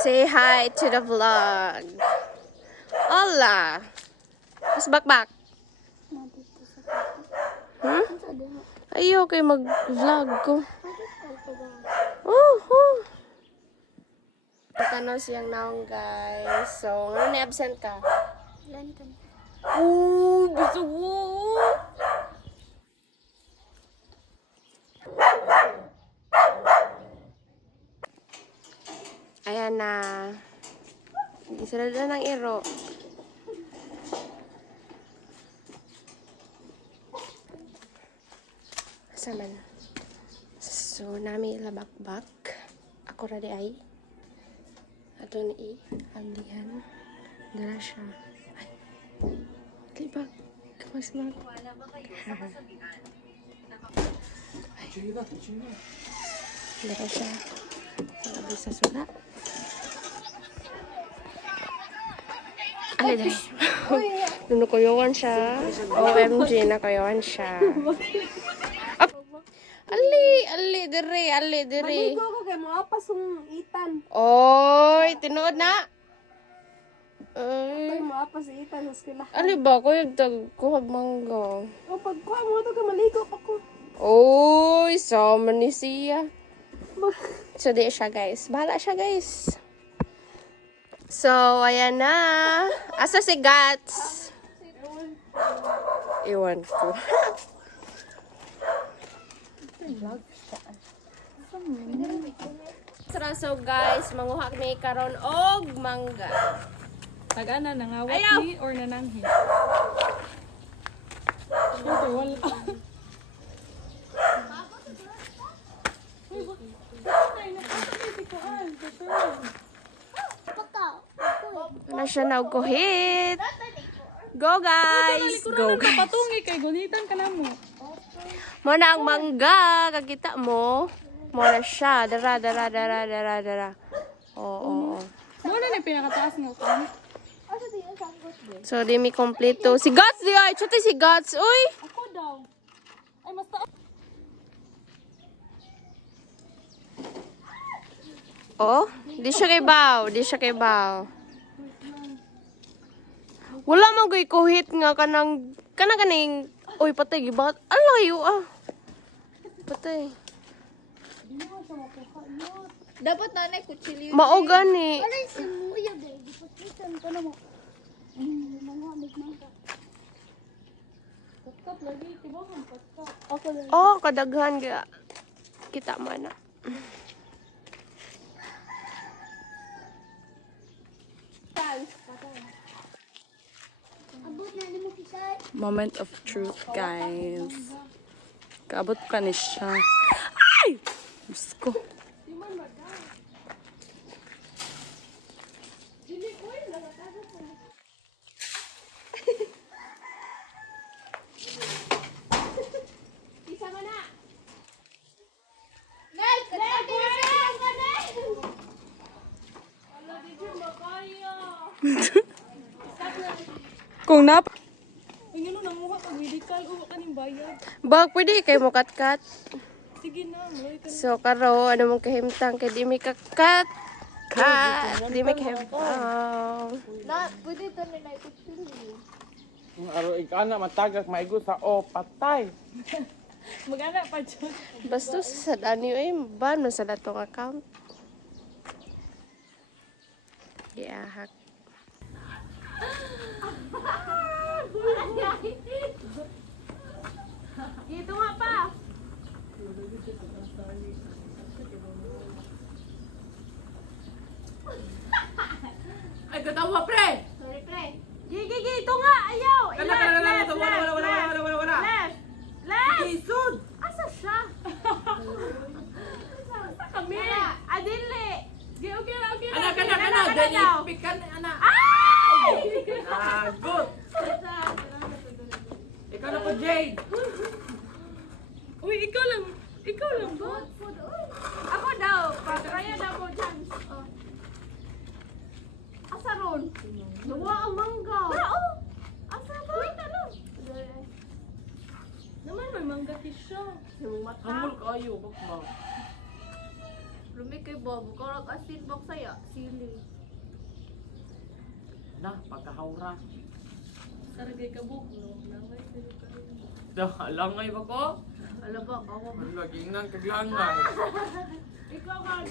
Say hi to the vlog. Hola. Mas bakbak. Hmm? Ayaw kayo mag-vlog ko. Tanaw siyang naong guys. So, ano na absent ka? London. Gusto ko. Ayan na. Isa na doon ng iro. Asa man. So, nami labakbak. Ako radi ay. Ato ni Aldihan. Dala siya. Ay. Diba? Kamas mag. Ay. Dala siya. Labi sa sula. Ay, dali. Nunukuyawan siya. OMG, nakuyawan siya. Ali, diri. Maligo ko kay mo apas yung itan. Oy, tinuod na. Ay, Ay. mo apas yung itan sa eskwela. Ali ba ko yung tagkuhag mangga? O pagkuha mo to kay maligo ako. Oy, sama ni siya. So, di siya guys. Bahala siya guys. So, ayan na. Asa si Gats? Iwan ko. So guys, manguha kami karon og mangga. Tagana nangawat Ayaw! ni or nananghi. Siyempre, wala. Ano siya na og kuhit? Go guys! Go guys! Patungi kay gunitan ka na mo. Mo na ang mangga, kakita mo. Mo na siya, dara. Oo. Muna na pinakataas nga ko. So, di mi kompleto. Si Guts di ay, chute si Guts. Uy! Ako daw. Ay, mas taas. Oh, di siya kay baw. Wala man ko'y kuhit nga kanang kaning uy patay gibat. Alayo ah. Patay. Dapat nanay kutsilyo. Mao gani. Alay si Muya day. Diputan ko na mo. Mangamig mangga. Katkat lagi. Tiba mo, katkat. Ako lang. Oh, kadaghan ga. Kita man na. Abot na ni mo kisay. Moment of truth, guys. Kaabot ka ni siya. Ay! Diyos ko. Isa man na. Nay, katabi na siya ang kanay. Ala di siya makaya. Kung nap... Ay, yun nanguha ka. Medical. Uwa ka ng bayad. Bag pwede kay mo kat. Sige na. Malay ka na. So karo ano mong kahimtang kay di mi kakat. Di mi kahimtang. Na, pwede ito ni Nay kutsilyo. Kung araw ikana matagak maigo sa patay. Mag-anak pa dyan. Basta sa dani ay ban man sa datong account. Iahak. Dito nga pa. Ay katawa pre. Sorry, pre. Gigi, ito nga, ayaw. Kana wala. Left. Isod. Asa siya? Asa kami? Adili. Okay na. Kana gani pikan ana. Ay! Good. Ikaw na po Jade. Uy, ikaw lang. Ikaw lang ba? Ako daw, patraya na mo chance. Oh. Asa ron? Nawa ang mangga. Asa ba? Wait, ano? Naman may mangga siya. Yung mata. Hamul kayo bakba. Lumi kay Bob, korog asin bok saya, sili. Na, pagkahawra. Saragay ka bugno. Langay sila ka rin. Alangay ba ko? Ala ba, kawo ba? Lagi nang kaglangay. Ikaw ka,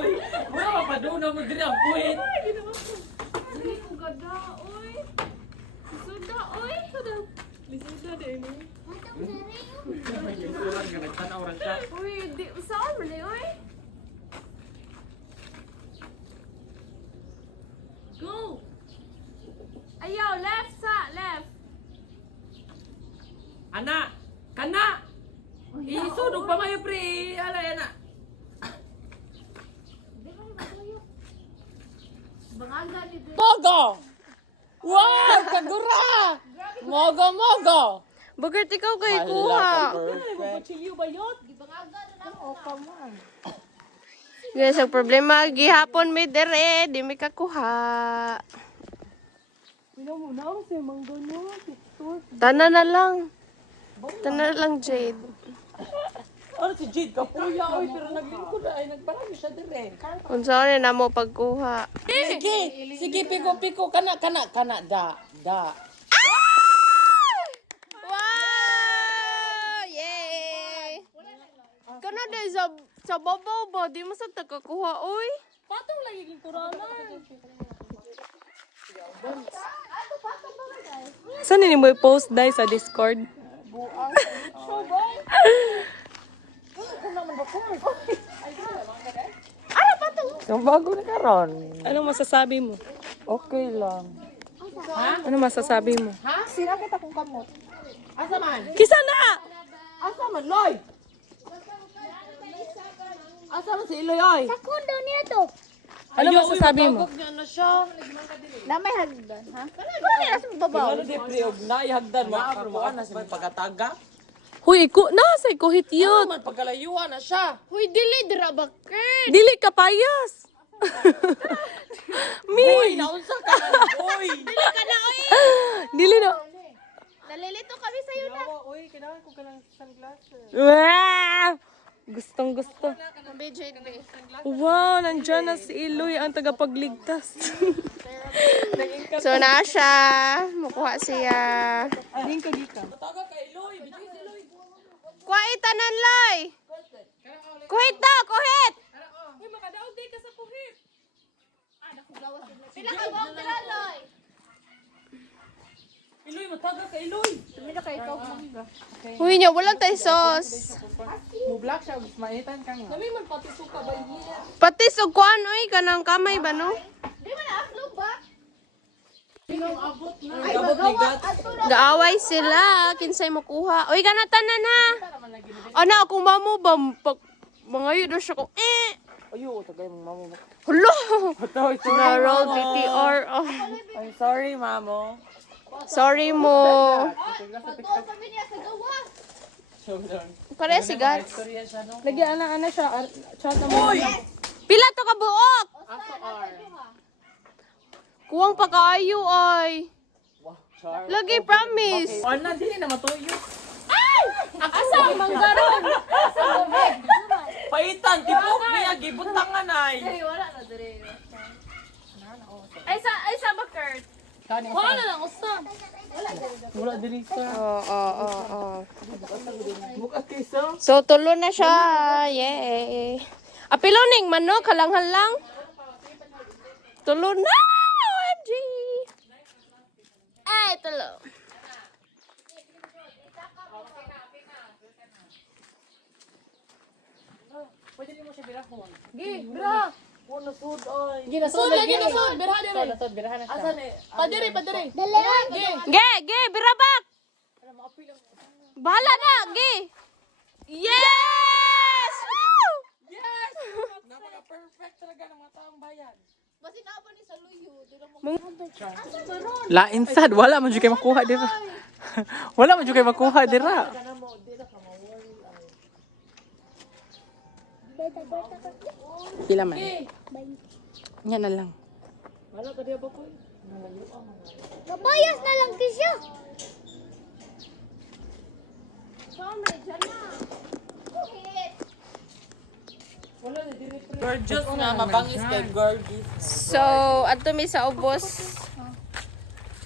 Uy, wala pa pa doon na mo diri ang puwit. Dili ko gada, oy. Suda, oy. Suda. Lisuda din eh. May ginsuran ka nagtanaw rin siya. Uy, di, saan mo na, oy? Go! Ayaw, left sa, left. Ana, kana. Isunog pa mayo pre. Ala yan na. Bangaga ni Dre. Mogo! Wow! Kagura! Mogo, mogo! Bugert, ikaw kay kuha. Kuchilyo ba yun? Bangaga na lang. Guys, ang problema, gihapon may dere, di may kakuha. Pinaw mo na sa mangga nyo. Picture. Tana na lang. Tana na lang, Jade. Ano si Jade? Kapuya. Oy, pero naglingkod na. Ay, nagbarami siya dire. Kung saan na mo pagkuha. Sige! Sige, piko. Kana. Da. Wow! Yay! Kana day sa babaw ba? Di mo sa takakuha, oy. Patong lagi yung kuranan. Saan ni mo i-post dahil sa Discord? Yung bago na karon. Anong masasabi mo? Okay lang. Ano masasabi mo? Sira kita kung kamot. Asa man? Kisa na! Asa man, Loy? Asa man si Iloy, oy? Sakundo niya to. Ano masasabi mo? Niya na siya. Na may hagdan, ha? Kano nila sa babaw? Ano di pre, og naihagdan makakuha na sa pagkataga. Huy, nasa ikuhit Ano yun. man pagkalayuan na siya. Huy, dili dira bakit? Dili ka payas. Boy, naunsa ka na, boy. Dili na. Nalilito kami sa'yo na. Wow! Gustong gusto. Mabe, Jade, be. Wow, nandyan na si Iloy, ang tagapagligtas. So, na siya. Makuha siya. Kuha itanan, Loy. Kuhit daw, kuhit. Pila ka buong tiraloy. Iloy, mataga ka Iloy. Pila ka ikaw mangga. Huy niya, walang tayo sauce. Mo-black siya, gusto mainitan ka nga. Kami man pati suka ba niya? Pati sa kuan, oy, kanang kamay ba, no? Di ba na-upload ba? Abot ni God. Gaaway sila. Kinsay makuha. Uy, kanatanan ha. Ana, kung mamo ba, mangayo daw siya ko, Ayo, tagay mong mamo. Hulo! Ito, ito. Na-roll VTR. Oh. I'm sorry, mamo. Sorry mo. Patuwa kami niya sa gawa. Pare si Gats. Storya siya, no? Lagi ana siya. Chat na mo. Pila to ka buok? Kuwang pa kaayo ay. Wow, sorry. Lagi promise. O na, dili na matuyo. Asa manggaron? Paitan, tipok niya, gibutangan ay. Wala na dire. Ay sa bakert. Wala na lang usap. Wala diri sa. Oo. Bukas kaysa. So, tulo na siya. Yay. Apiloning man, no? Kalanghal lang. Tulo na! OMG! Ay, tulo. Pwede mo siya birahon. Bira. Wala sud ay. Ginasod lagi na sod. Bira dire. Sud, birahan na siya. Asa ni? Padire. Ge, birabak! Bahala na, ge! Yes! Woo! Yes! Napaka-perfect talaga ng mga taong bayan. Basi na pa ni sa luyo. Dilo mo. Lain sad. Wala man jud kay makuha dira. Wala man jud kay makuha dira. Pila man. Yan na lang. Wala ka diya ba ko? Nabayas na lang kisya. Gorgeous na, mabangis kay gorgeous. So, ato mi sa ubos.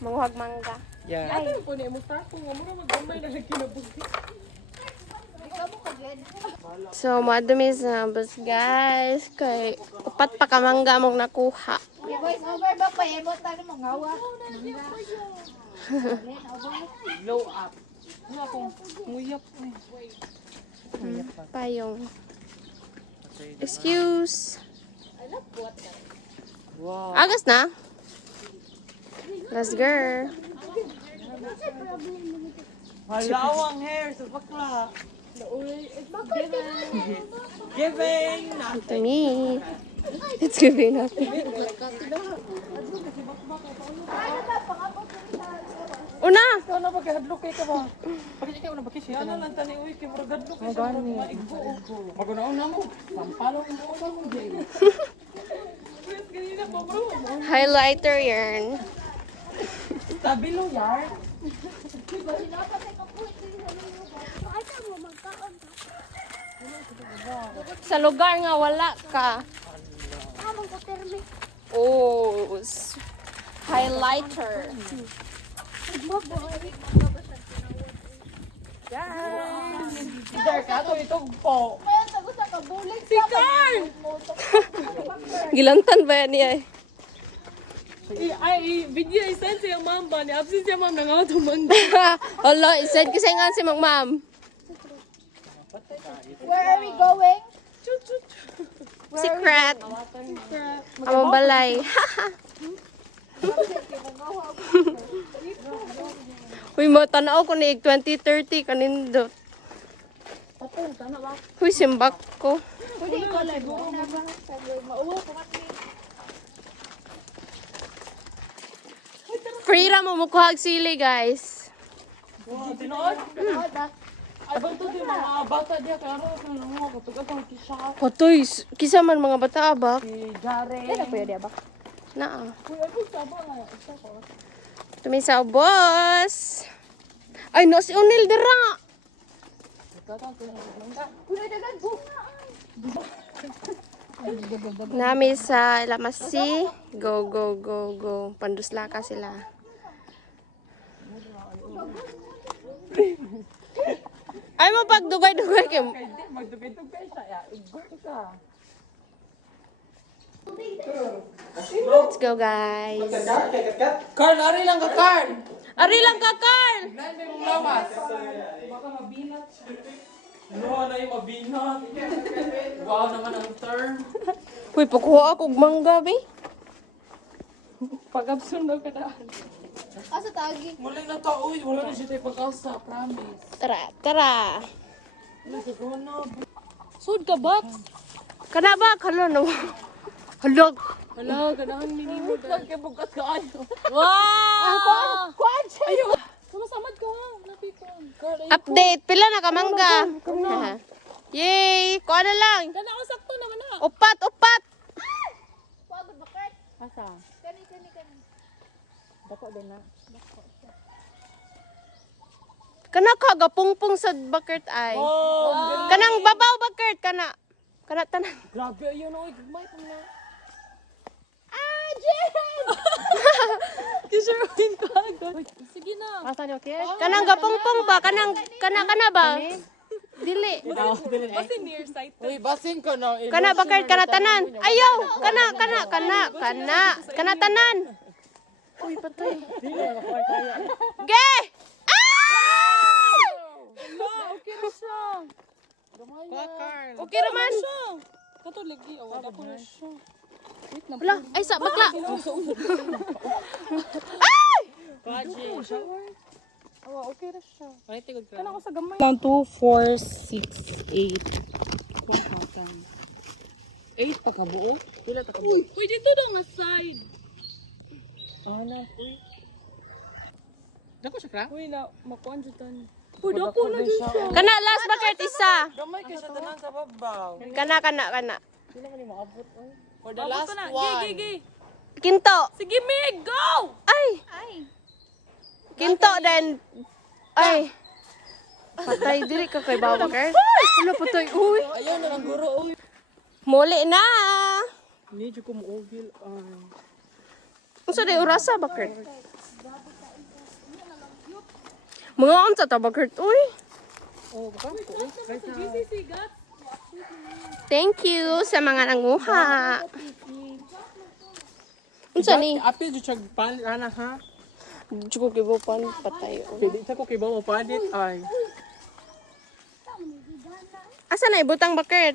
Manguhag mangga. Yeah. Ano po niya mo tako nga mo maggamay na nagkinabuhi. So, madumi sa ubos, guys. Kay, upat pa ka mangga mong nakuha. May voice over ba pa? Emo tayo mong hawa. Blow up. Wala akong nguyap eh. Payong. Excuse. Wow. Agas na? Let's go. Halawang hair sa bakla. Giving na. To me. It's giving up. Una! Ikaw na magkahadlok kay ka ba? Bakit ikaw na bakit siya? Ano lang tani uy kay muragadlok kay siya. Maigbo. Magunaon na mo. Sampalong mo na mo jay. Ganina pa bro. Highlighter yarn. Stabilo yar. Sa lugar nga wala ka. Oh, highlighter. Dar ka to itog po. Si Carl! Gilantan ba yan niya? Ay, video i-send siya ma'am ba? Ni absent siya ma'am nang auto man. Hala, isend kasi nga si Ma'am. Where are we going? Secret. Among balay. Uy, mo tanaw ko ni 2030 kanindot. Uy, simbak ko. Pwede ko lang. Mauwa ko mati. Free ra mo mukuhag sili, guys. Wow, tinood. Ay banto di mga bata dia karo sa nang kapag atong kisha. Kotoy, kisa man mga bata abak. Si Jare. Naa. Tumi sa boss. Ay, no, si Unil dira. Nami sa Lamasi. Go, go, go, go. Panduslaka sila. Ay mo pag dugay-dugay kay Magdugay-dugay siya. Ya, igor ka. Let's go, guys. Carl, ari lang ka Carl. Ari lang ka, Carl. Nanay mong lawas. Baka mabinat siya. No, na yung mabinat. Wow naman ang term. Uy, pakuha ako og mangga, be. Pag-absent daw ka daan. Asa tagi? Muli na to, uy. Wala na siya tayo pag-asa, promise. Tara, tara. Wala siya ko na. Sud ka ba? Kana ba? Hala, no. Hala. Hala, ganahan ni mo dahil. Bukas ka ayo. Wow! Kwan siya! Ayun! Sumasamad ka ha. Napikon. Girl, ay. Update. Pila na ka mangga? Yay! Kuha na lang. Kana ko sakto naman ha. Upat, upat. Pagod bakit? Asa? Kani. Dako din na. Kana ka, gapungpong sa bakert ay. Oh, Kanang babaw bakert, kana. Kana tanan. grabe ayun, uy. Gagmay pa na. Ah, Jen! Kisuruin ko agad. Sige na. Asa niyo, okay? Kanang gapungpong ba? Kana ba? Dili. Kasi nearsighted. Uy, basin ko na. Kana bakert, kana tanan. Ayaw! Kana tanan. Uy, patay. Ge! Ah! Okay na siya. Carl. Okay naman. Kato lagi. Awad ako na siya. Wait na. Wala, ay sa bakla. Awa, okay na siya. Tigod ka. Kana ko sa gamay. 1, 2, 4, 6, 8. 8 pa ka buo? Pila ta ka buo? Uy, dito daw nga side. Ana. Dako siya kra? Uy, na, makuan dyan tan. Uy, dako na dyan siya. Kana last bakert isa. Gamay kay siya tanan sa babaw. Kana. Sila man yung maabot, oy. For the Abot last ko na. one. Gigi. Kinto. Sige, Mig, go! Ay. Kinto then. Ay. Patay, dili ka kay Baba Kurt. Wala, patay, uy. Ayaw na lang guro, uy. Muli na. Medyo ko mo-ovil. Ang sa orasa ba, Kurt? Mga unsa ta ba, Kurt? Uy. Oh, baka ko. Thank you sa mga nanguha. Unsa ni? Apil jud siya pan ana ha. Jugo gibupan patay. Pwede sa ko kay ba mo padit ay. Asa na ibutang ba, Kurt?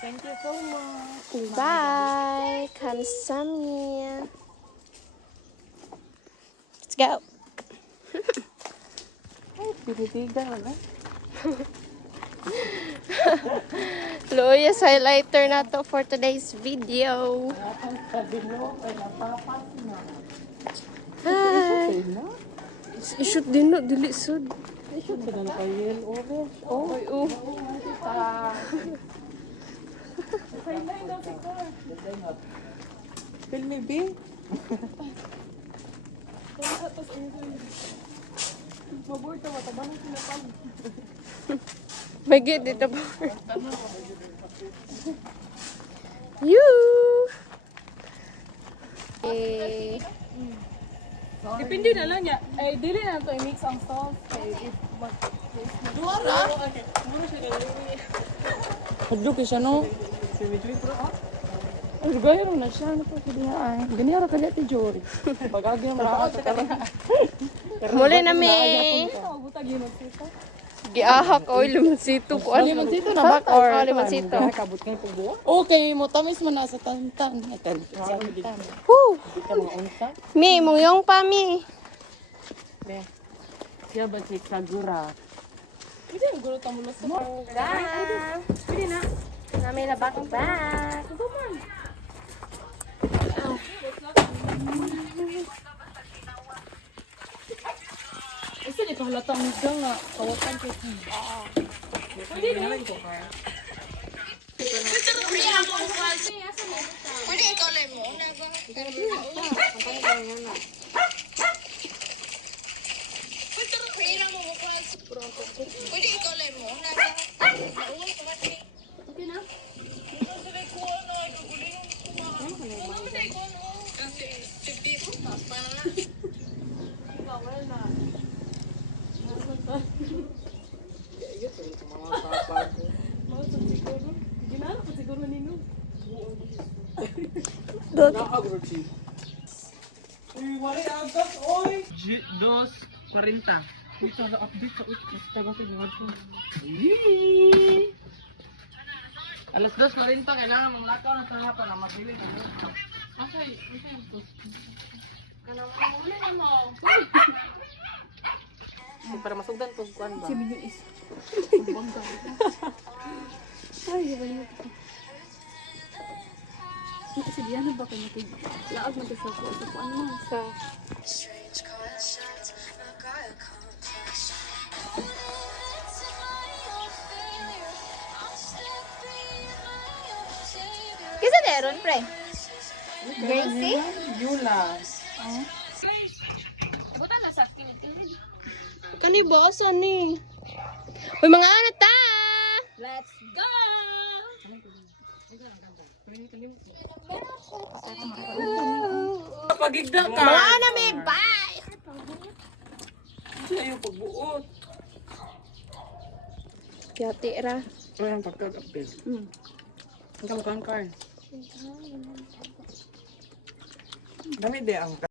Thank you so much. Bye. Kamsahamnida. Let's go. Tititigan na. Loyas highlighter na to for today's video. Hi. I-shoot din no, dili sud. Shoot sa dala kay yellow orange. Oh, Oy, oh. feel me be. May gid dito ba? You. Eh, Depende na lang niya. Eh, dili na to i-mix ang sauce. Eh, if Hadlok siya no. Ang gaya rin na siya. Ano pa pwede na ay. Ganyan ka dito, Jory. Pag-agi na maraot ka rin. muli na mi. Butag yun ang sita. Giahak oy limansito ko. Ano Limansito na ba? Or limansito. Kabot kay pugo. Okay, mo tamis mo na sa tantan. Tantan. Woo! Di ka mga unsa. Mi, muyong pa mi. Be. Siya ba si Kagura? Hindi, ang gulo tamo na sa Pwede na. Nami na back. Isa di pahalata ang higgang nga. Kawatan ko. Ginala ko siguro nino. Nakagurchi. Uy, wala agad, oy! 2:40. Dito sa update sa taga sa mga to. Alas 2:40 kailangan mamlakaw ng tahapa na mabili na. Asay to. Kana wala na mo. Para masugdan ko kuan ba? Kasi diyan ba kayo kay laag man to sa ko sa ano man sa Kisa deron, pre? Gracie? Yula. Kani boss, ani? Uy, mga ano ta? let's go. Pagigda ka. Mga ano, may bye! Siya yung pagbuot. Kaya tira. Ay, ang pagkakapil. Ang kamukhang karn. Dami de ang